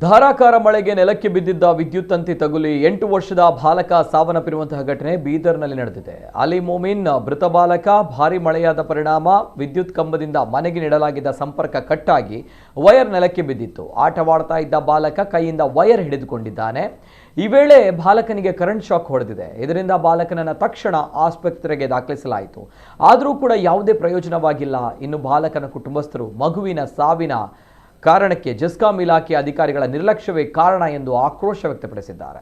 ಧಾರಾಕಾರ ಮಳೆಗೆ ನೆಲಕ್ಕೆ ಬಿದ್ದಿದ್ದ ವಿದ್ಯುತ್ ತಂತಿ ತಗುಲಿ 8 ವರ್ಷದ ಬಾಲಕ ಸಾವನ್ನಪ್ಪಿರುವಂತಹ ಘಟನೆ ಬೀದರ್ನಲ್ಲಿ ನಡೆದಿದೆ. ಅಲಿ ಮೊಮಿನ್ ಮೃತ ಬಾಲಕ ಭಾರಿ ಮಳೆಯಾದ ಪರಿಣಾಮ ವಿದ್ಯುತ್ ಕಂಬದಿಂದ ಮನೆಗೆ ನೀಡಲಾಗಿದ್ದ ಸಂಪರ್ಕ ಕಟ್ಟಾಗಿ ವೈರ್ ನೆಲಕ್ಕೆ ಬಿದ್ದಿತ್ತು. ಆಟವಾಡ್ತಾ ಇದ್ದ ಬಾಲಕ ಕೈಯಿಂದ ವೈರ್ ಹಿಡಿದುಕೊಂಡಿದ್ದಾನೆ. ಈ ವೇಳೆ ಬಾಲಕನಿಗೆ ಕರೆಂಟ್ ಶಾಕ್ ಹೊಡೆದಿದೆ. ಇದರಿಂದ ಬಾಲಕನನ್ನು ತಕ್ಷಣ ಆಸ್ಪತ್ರೆಗೆ ದಾಖಲಿಸಲಾಯಿತು. ಆದರೂ ಕೂಡ ಯಾವುದೇ ಪ್ರಯೋಜನವಾಗಿಲ್ಲ. ಇನ್ನು ಬಾಲಕನ ಕುಟುಂಬಸ್ಥರು ಮಗುವಿನ ಸಾವಿನ ಕಾರಣಕ್ಕೆ ಜೆಸ್ಕಾಂ ಇಲಾಖೆ ಅಧಿಕಾರಿಗಳ ನಿರ್ಲಕ್ಷ್ಯವೇ ಕಾರಣ ಎಂದು ಆಕ್ರೋಶ ವ್ಯಕ್ತಪಡಿಸಿದ್ದಾರೆ.